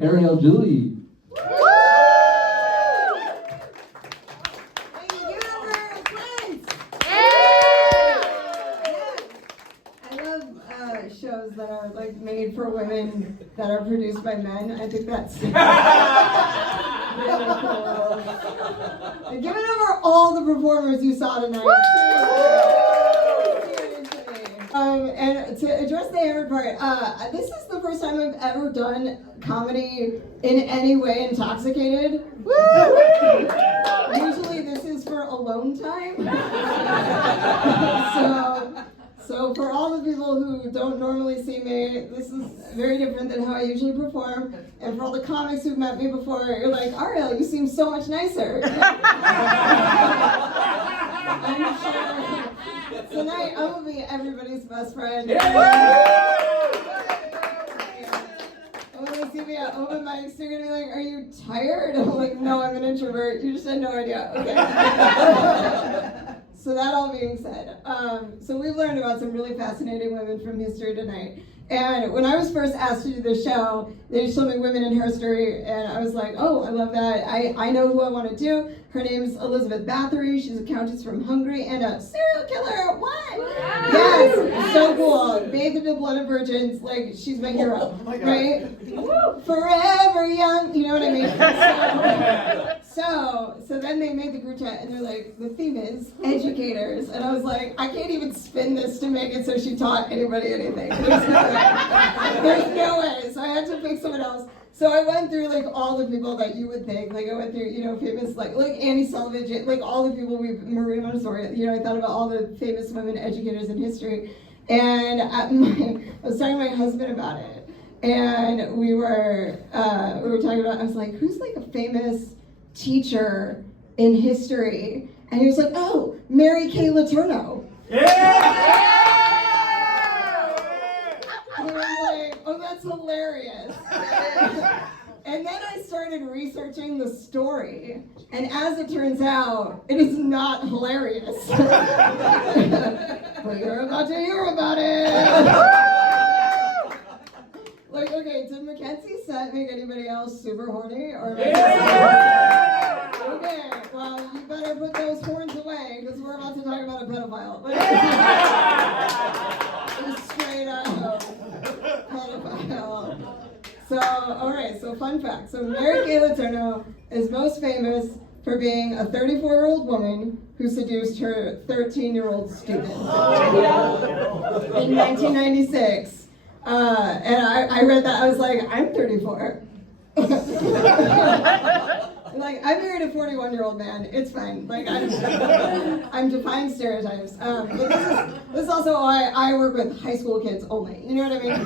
Ariel Julie. Shows that are like made for women that are produced by men. I think that's really cool. And give it up for all the performers you saw tonight. And to address the hammered part, this is the first time I've ever done comedy in any way intoxicated. Usually this is for alone time. So for all the people who don't normally see me, this is very different than how I usually perform. And for all the comics who've met me before, you're like, Ariel, you seem so much nicer. I'm sure tonight I'm gonna be everybody's best friend. And when they see me at open mics, they're gonna be like, are you tired? I'm like, no, I'm an introvert. You just had no idea. Okay. So that all being said, so we've learned about some really fascinating women from history tonight. And when I was first asked to do this show, they just told me women in Herstory, and I was like, oh, I love that. I know who I want to do. Her name's Elizabeth Bathory. She's a countess from Hungary and a serial killer. What? Wow. Yes, so cool. Bathed in the blood of virgins, like she's my hero, right? Forever young, you know what I mean? So then they made the group chat, and they're like, the theme is educators, and I was like, I can't even spin this to make it so she taught anybody anything. There's no way. So I had to pick someone else. So I went through like all the people that you would think. Like I went through, famous like Annie Sullivan, like all the people Marie Montessori. I thought about all the famous women educators in history, and I was talking to my husband about it, and we were talking about. I was like, who's like a famous teacher in history? And he was like, oh, Mary Kay Letourneau. Yeah! And I'm like, oh, that's hilarious. And then I started researching the story, and as it turns out, it is not hilarious. But you're about to hear about it. Like, okay, did Mackenzie's set make anybody else super horny? Or okay, well, you better put those horns away, because we're about to talk about a pedophile. Straight up pedophile. So, all right, so fun fact. So Mary Kay Letourneau is most famous for being a 34-year-old woman who seduced her 13-year-old student in 1996. And I read that, I was like, I'm 34. Like, I married a 41-year-old man. It's fine. Like, I'm defying stereotypes. But this is also why I work with high school kids only. You know what I mean?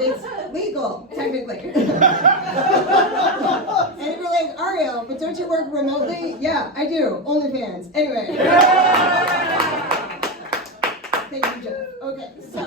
It's legal, technically. And if you're like, Ariel, but don't you work remotely? Yeah, I do. OnlyFans. Anyway. Thank you, Jeff. Okay, so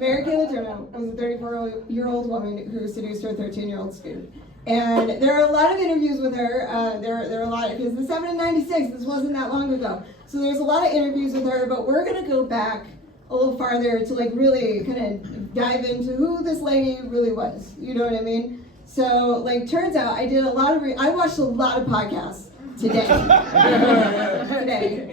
Mary Kay Letourneau was a 34-year-old woman who seduced her 13-year-old student. And there are a lot of interviews with her. There are a lot, because this happened in 96, this wasn't that long ago. So there's a lot of interviews with her, but we're gonna go back a little farther to like really kind of dive into who this lady really was. You know what I mean? So like, turns out I watched a lot of podcasts today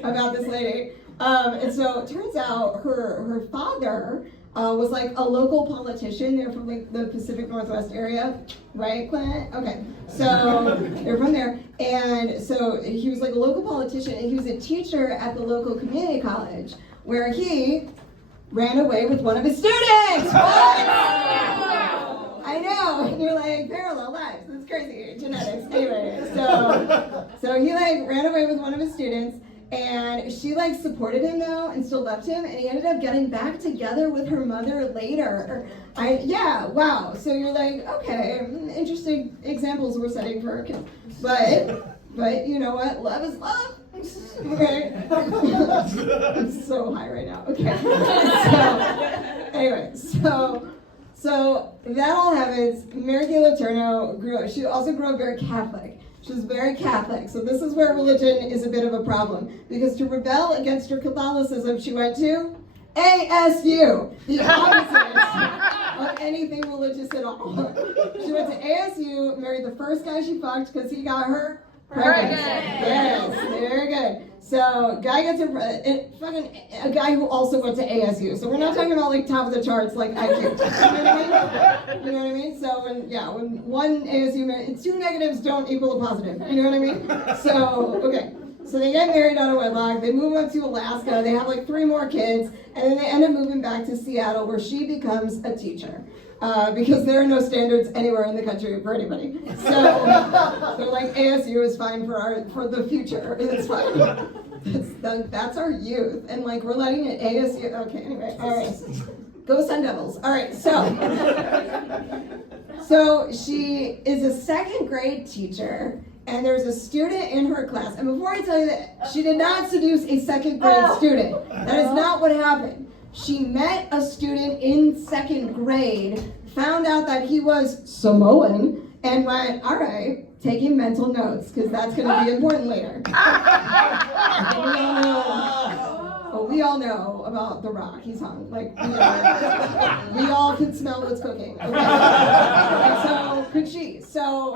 about this lady. And so it turns out her father was like a local politician. They're from like the Pacific Northwest area, right, Clint? Okay, so they're from there. And so he was like a local politician, and he was a teacher at the local community college where he ran away with one of his students. I know, and you're like, parallel lives, that's crazy, genetics. Anyway, so he like ran away with one of his students, and she like supported him though and still loved him, and he ended up getting back together with her mother later. Wow. So you're like, okay, interesting examples we're setting for our kids. But you know what? Love is love. Okay. I'm so high right now. Okay. So that all happens. Mary Kay Letourneau she also grew up very Catholic. She's very Catholic, so this is where religion is a bit of a problem. Because to rebel against her Catholicism, she went to ASU, the opposite of anything religious at all. She went to ASU, married the first guy she fucked because he got her pregnant. Yes, very good. So, guy gets a guy who also went to ASU. So we're not talking about like top of the charts like IQ. You know what I mean? You know what I mean? So when one ASU two negatives don't equal a positive. You know what I mean? So okay. So they get married out of wedlock. They move up to Alaska. They have like 3 more kids, and then they end up moving back to Seattle, where she becomes a teacher. Because there are no standards anywhere in the country for anybody. So they're like, ASU is fine for the future. It's fine. That's our youth. And like, we're letting it ASU. Okay, anyway, all right. Go Sun Devils. All right, so she is a 2nd grade teacher, and there's a student in her class. And before I tell you that, she did not seduce a 2nd grade student. That is not what happened. She met a student in 2nd grade, found out that he was Samoan, and went, all right, taking mental notes, because that's going to be important later. We all know about The Rock. He's hung. Like, we all can smell what's cooking. Okay? And so could she. So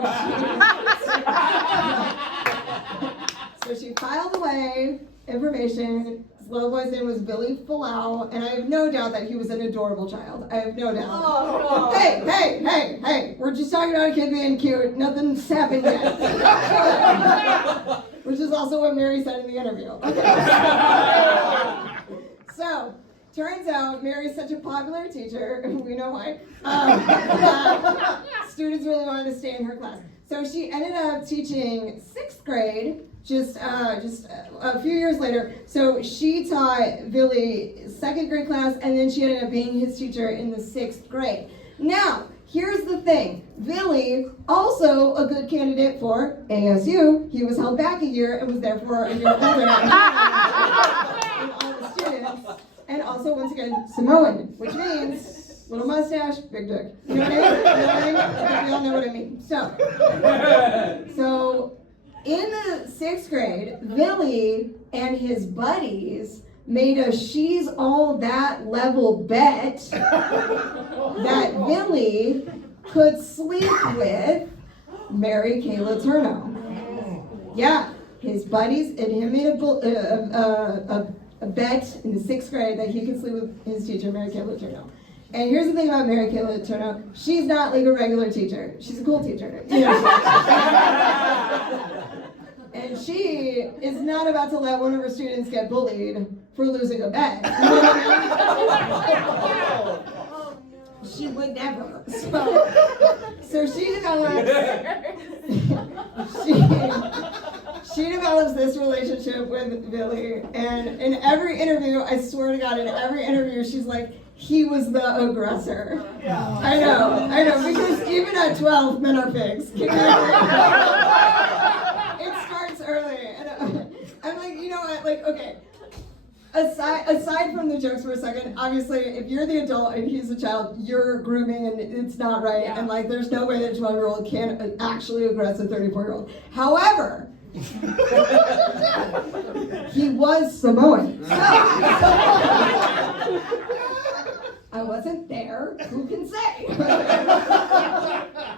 she filed away information. Little boy's name was Billy Falau, and I have no doubt that he was an adorable child. I have no doubt. Oh. Hey, we're just talking about a kid being cute. Nothing's happened yet. Which is also what Mary said in the interview. Okay. So, turns out Mary's such a popular teacher, we know why, that students really wanted to stay in her class. So she ended up teaching 6th grade, just a few years later. So she taught Billy 2nd grade class, and then she ended up being his teacher in the 6th grade. Now, here's the thing. Billy, also a good candidate for ASU. He was held back a year and was therefore a year older than all the students. And also, once again, Samoan, which means little mustache, big dick. You know what I mean? I think we all know what I mean. So in the 6th grade, Billy and his buddies made a she's all that level bet that Billy could sleep with Mary Kay Letourneau. Yeah, his buddies and him made a bet in the 6th grade that he could sleep with his teacher, Mary Kay Letourneau. And here's the thing about Mary Kay Letourneau. She's not like a regular teacher. She's a cool teacher. You know? And she is not about to let one of her students get bullied for losing a bet. You know what I mean? She would never. So she develops this relationship with Billy, and in every interview, I swear to God, in every interview, she's like, he was the aggressor. Yeah. I know, because even at 12, men are pigs. It starts early, and I'm like, you know what, like, okay, aside from the jokes for a second, obviously, if you're the adult and he's a child, you're grooming and it's not right, and like, there's no way that a 12-year-old can actually aggress a 34-year-old. However, he was Samoan. I wasn't there. Who can say?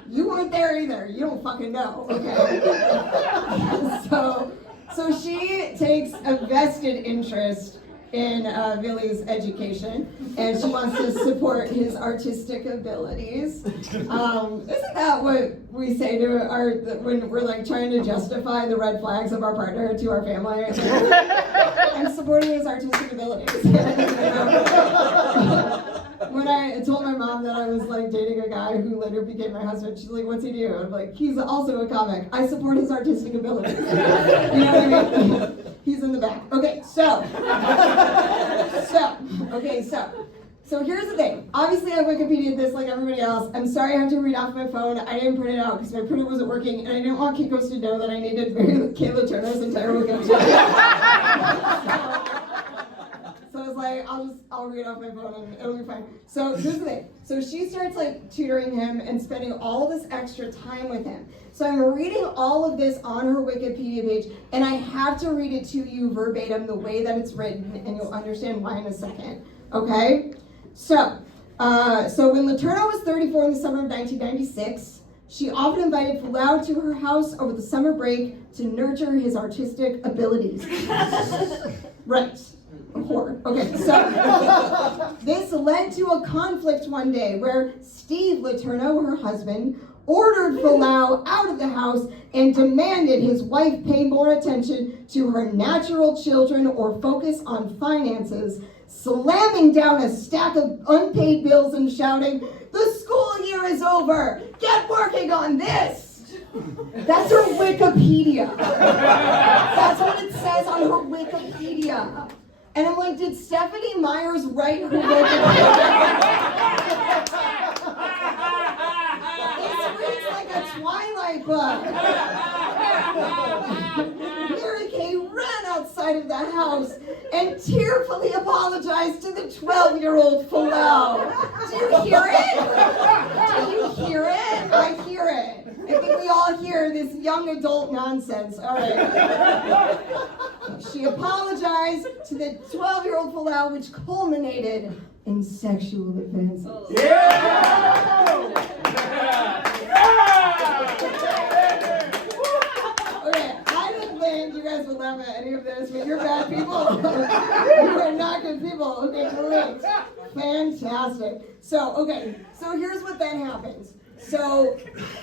You weren't there either. You don't fucking know. Okay. So she takes a vested interest in Billy's education, and she wants to support his artistic abilities. Isn't that what we say to when we're like trying to justify the red flags of our partner to our family? I'm supporting his artistic abilities. When I told my mom that I was like dating a guy who later became my husband, she's like, "What's he do?" I'm like, "He's also a comic. I support his artistic abilities." You know what I mean? He's in the back. Okay, so here's the thing. Obviously, I Wikipedia'd this like everybody else. I'm sorry I have to read off my phone. I didn't print it out because my printer wasn't working, and I didn't want Kikos to know that I needed Mary Kay Letourneau's entire Wikipedia. So I was like, I'll read off my phone and it'll be fine. So here's the thing. So she starts like tutoring him and spending all this extra time with him. So I'm reading all of this on her Wikipedia page, and I have to read it to you verbatim the way that it's written, and you'll understand why in a second. Okay? So when Letourneau was 34 in the summer of 1996, she often invited Folau to her house over the summer break to nurture his artistic abilities. Right. A whore. Okay, so this led to a conflict one day where Steve Letourneau, her husband, ordered Folau out of the house and demanded his wife pay more attention to her natural children or focus on finances, slamming down a stack of unpaid bills and shouting, "The school year is over! Get working on this!" That's her Wikipedia. That's what it says on her Wikipedia. And I'm like, did Stephanie Myers write her Wikipedia? This reads like a Twilight book. Mary Kay ran outside of the house and tearfully apologized to the 12-year-old Folau. Do you hear it? Do you hear it? I hear it. I think we all hear this young adult nonsense. All right. She apologized to the 12-year-old Folau, which culminated in sexual advances. Yeah! Okay, I didn't think you guys would laugh at any of this, but you're bad people. You are not good people. Okay, great. Fantastic. So here's what then happens. So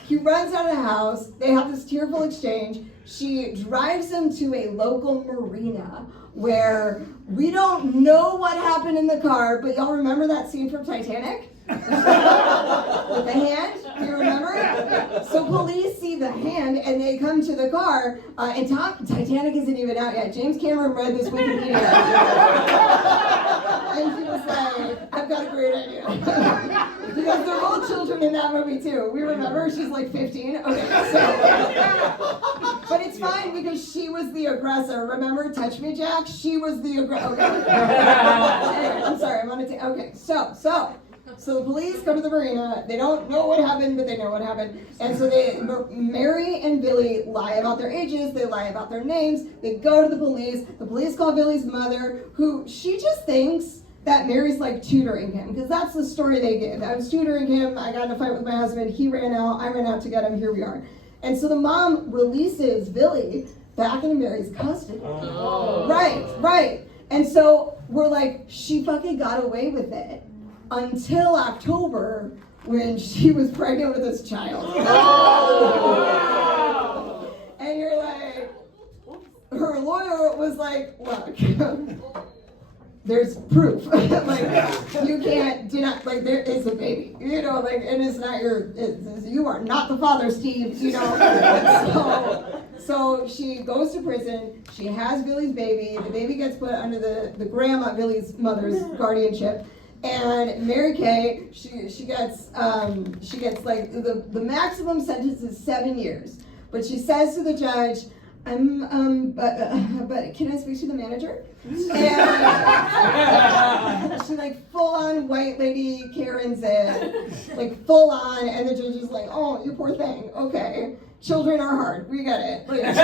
he runs out of the house. They have this tearful exchange. She drives him to a local marina where we don't know what happened in the car, but y'all remember that scene from Titanic? With the hand? Do you remember? So police see the hand and they come to the car, and Titanic isn't even out yet. James Cameron read this Wikipedia. And he was like, I've got a great idea. Because they're all children in that movie too. We remember she's like 15. Okay, so. But it's fine because she was the aggressor. Remember, Touch Me Jack? She was the aggressor. Okay. Anyway, I'm sorry, I'm on a okay, so the police come to the marina. They don't know what happened, but they know what happened. And so Mary and Billy lie about their ages. They lie about their names. They go to the police. The police call Billy's mother, who she just thinks that Mary's like tutoring him, because that's the story they give. I was tutoring him. I got in a fight with my husband. He ran out. I ran out to get him. Here we are. And so the mom releases Billy back into Mary's custody. Oh. Right. And so we're like, she fucking got away with it. Until October, when she was pregnant with this child. Oh. And you're like, her lawyer was like, look, there's proof. Like, you can't deny, like, there is a baby, you know, like, and it's not you are not the father, Steve, you know. So she goes to prison. She has Billy's baby. The baby gets put under the grandma, Billy's mother's guardianship. And Mary Kay, she gets like the maximum sentence is 7 years. But she says to the judge, but can I speak to the manager? And she like full on white lady Karen's it, like full on, and the judge is like, oh, you poor thing. Okay, children are hard. We get it. Like,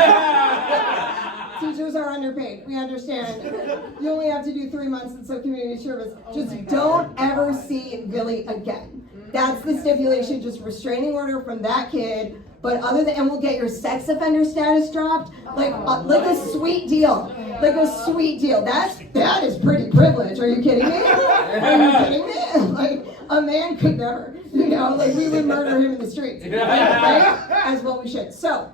teachers are underpaid. We understand. You only have to do 3 months in some community service. Just don't ever see Billy again. That's the stipulation. Just restraining order from that kid. But other than, and we'll get your sex offender status dropped, like a sweet deal, like a sweet deal. That is pretty privilege. Are you kidding me? Are you kidding me? Like a man could never, you know, like we would murder him in the streets, right? As well we should. So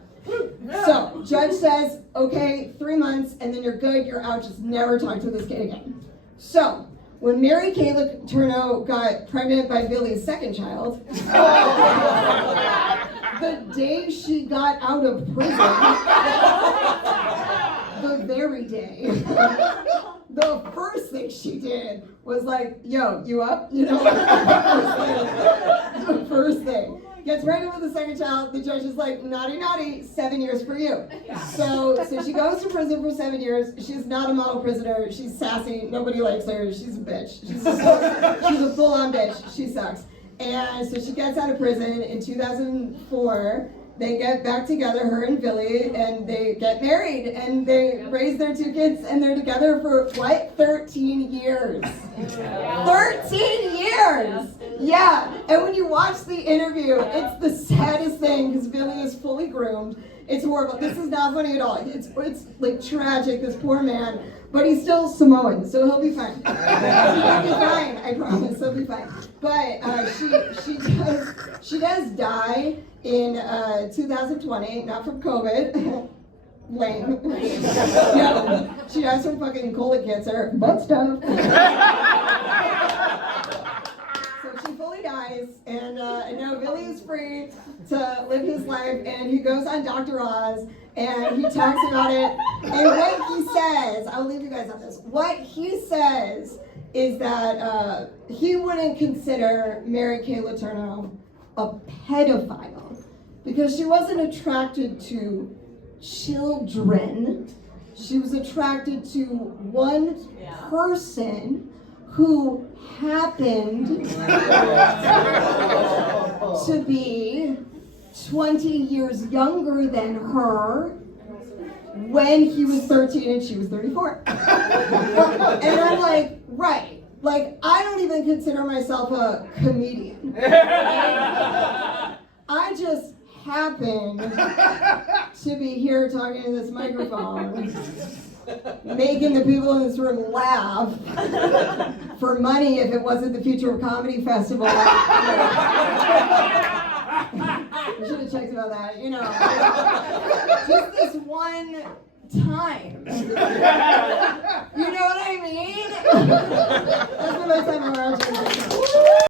judge says, okay, 3 months, and then you're good. You're out. Just never talk to this kid again. So. When Mary Kay Letourneau got pregnant by Billy's second child, the day she got out of prison, the very day, the first thing she did was like, yo, you up? You know, the first thing. gets pregnant with the second child. The judge is like, naughty, naughty, 7 years for you. So she goes to prison for 7 years. She's not a model prisoner. She's sassy. Nobody likes her. She's a bitch. She's a full-on bitch. She sucks. And so she gets out of prison in 2004. They get back together, her and Billy, and they get married, and they raise their 2 kids, and they're together for, what, 13 years. 13 years! Yeah, and when you watch the interview, it's the saddest thing, because Billy is fully groomed. It's horrible. This is not funny at all. It's like tragic, this poor man. But he's still Samoan, so he'll be fine. He'll be fine, I promise, he'll be fine. But she does die in 2020, not from COVID. Lame. No, she dies from fucking colon cancer. Butt stuff. So she fully dies, and now Billy is free to live his life, and he goes on Dr. Oz, and he talks about it, and what he says, I'll leave you guys on this, what he says is that he wouldn't consider Mary Kay Letourneau a pedophile, because she wasn't attracted to children, she was attracted to one person who happened to be 20 years younger than her when he was 13 and she was 34. And I'm like, right. Like, I don't even consider myself a comedian. I just happen to be here talking to this microphone, making the people in this room laugh for money if it wasn't the Future of Comedy Festival. We should have checked about that, you know. Just this one time. You know what I mean? That's the best time I've ever